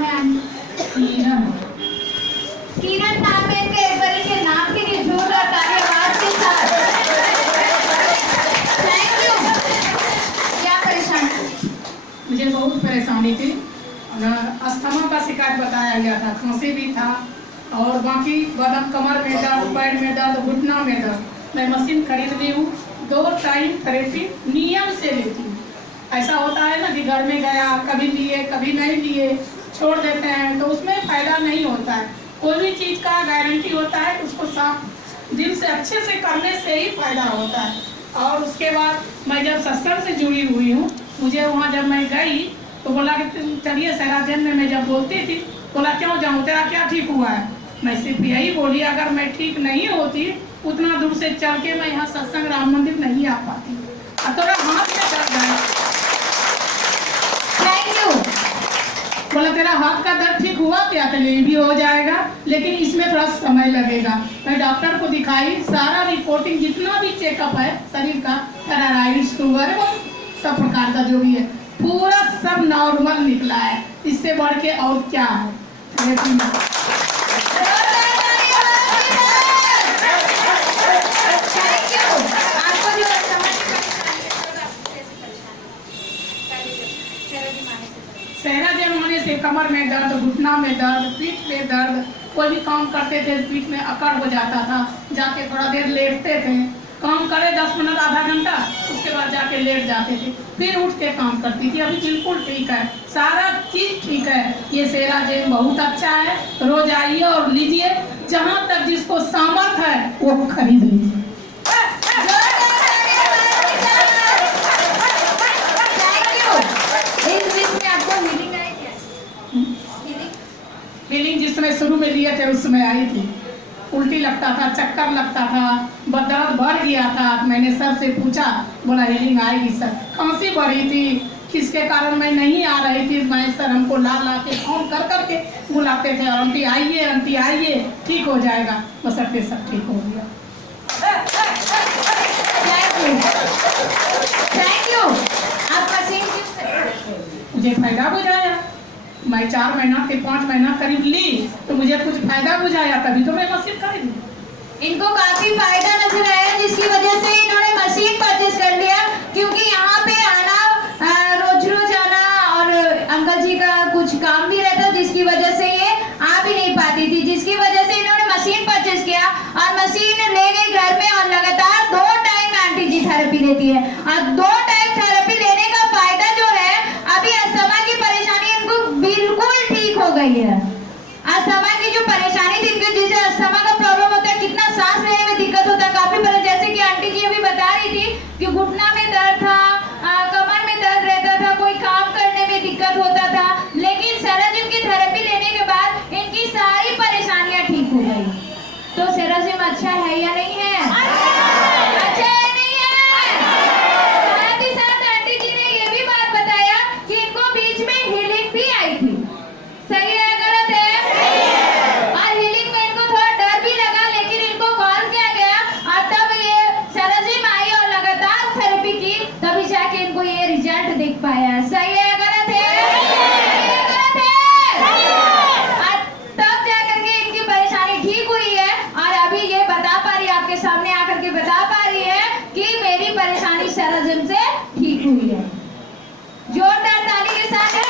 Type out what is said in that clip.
नाम है आंटी? किरण। किरण नाम है इनका। एक बार इनके नाम के लिए जोर और ताली आवाज के साथ। Thank you. क्या परेशानी? मुझे बहुत परेशानी थी। अस्थमा का शिकायत बताया गया था, खांसी भी था और बाकी बदन, कमर में दर्द, पैर में दर्द, घुटना में दर्द। मैं मशीन खरीद ली हूँ। 2 टाइम थेरेपी नियम से लेती हूँ। ऐसा होता है ना कि घर में गया, कभी लिए कभी नहीं लिए, छोड़ देते हैं, तो उसमें फायदा नहीं होता है। कोई भी चीज़ का गारंटी होता है कि उसको साफ दिल से अच्छे से करने से ही फायदा होता है। और उसके बाद मैं जब सत्संग से जुड़ी हुई हूँ, मुझे वहाँ जब मैं गई तो बोला कि तुम चलिए सहराजन में। मैं जब बोलती थी बोला क्यों जाऊँ, तेरा क्या ठीक हुआ है? मैं सिर्फ यही बोली, अगर मैं ठीक नहीं होती उतना दूर से चल के मैं यहाँ सत्संग राम मंदिर नहीं आ पाती। अब थोड़ा हाथ में दर्द है। Thank you. बोला तेरा हाथ का दर्द ठीक हुआ क्या? तो ये भी हो जाएगा, लेकिन इसमें थोड़ा समय लगेगा। मैं डॉक्टर को दिखाई, सारा रिपोर्टिंग जितना भी चेकअप है शरीर का, थायराइड, शुगर, सब प्रकार का जो भी है, पूरा सब नॉर्मल निकला है। इससे बढ़ के और क्या है? सहरा जमाने से कमर में दर्द, घुटना में दर्द, पीठ में दर्द, कोई भी काम करते थे पीठ में अकड़ हो जाता था, जाके थोड़ा देर लेटते थे, काम करे 10 मिनट आधा घंटा, उसके बाद जाके लेट जाते थे, फिर उठ के काम करती थी। अभी बिल्कुल ठीक है, सारा चीज ठीक है। ये सेराजेम बहुत अच्छा है, रोज आइए और लीजिए। जहाँ तक जिसको सामर्थ है वो खरीद लीजिए। फीलिंग जिस समय शुरू में लिए थे उस समय आई थी। उल्टी लगता था, चक्कर लगता था, दर्द बढ़ गया था। मैंने सर से पूछा, बोला हीलिंग आएगी सर। खांसी बढ़ी थी, किसके कारण मैं नहीं आ रही थी। मैं सर हमको ला के फोन कर करके बुलाते थे और आंटी आइए ठीक हो जाएगा। बस अट्टे सब ठीक हो गया। Thank you. आप मुझे फायदा बुझाया। मैं 4 महीना के 5 महीना करीब ली तो मुझे कुछ फायदा बुझाया, तभी तो मैं मशीन खरीदी। इनको काफी फायदा नजर आया, जिसकी वजह से इन्होंने मशीन परचेज कर लिया। क्योंकि यहाँ पे आना, रोज आना, और अंकल जी का कुछ काम भी रहता, जिसकी वजह से ये आ भी नहीं पाती थी, जिसकी वजह से इन्होंने मशीन परचेज किया और मशीन ले गई घर में और लगातार 2 टाइम आंटी जी थेरेपी देती है। और 2 टाइम थेरेपी लेने का फायदा जो है, अभी अस्थमा की परेशानी इनको बिल्कुल ठीक हो गई है। अस्थमा की जो परेशानी थी, जिसे अस्थमा का प्रॉब्लम होता है, कितना सांस लेने में दिक्कत होता है, काफी परेशान, जैसे कि आंटी जी अभी बता रही थी कि घुटना में दर्द था, कमर में दर्द रहता था, कोई काम करने में दिक्कत होता था, लेकिन सेराजिम की थेरेपी लेने के बाद इनकी सारी परेशानियां ठीक हो गई। तो सेराजिम अच्छा है या नहीं है? अच्छा है नहीं है? साथ ही साथ आंटी जी ने ये भी बात बताया कि इनको बीच में हीलिंग भी आई थी। सही है गलत है? और हीलिंग में इनको थोड़ा डर भी लगा, लेकिन इनको कॉल किया गया और तब ये सेराजिम आई और लगातार थेरेपी की, तभी जाके इनको ये रिजल्ट दिख पाया। सही है गलत है? गलत है? और तब जाकर के इनकी परेशानी ठीक हुई है और अभी ये बता पा रही है, आपके सामने आकर के बता पा रही है कि मेरी परेशानी सेराजिम से ठीक हुई है। जोरदार ताली के साथ है।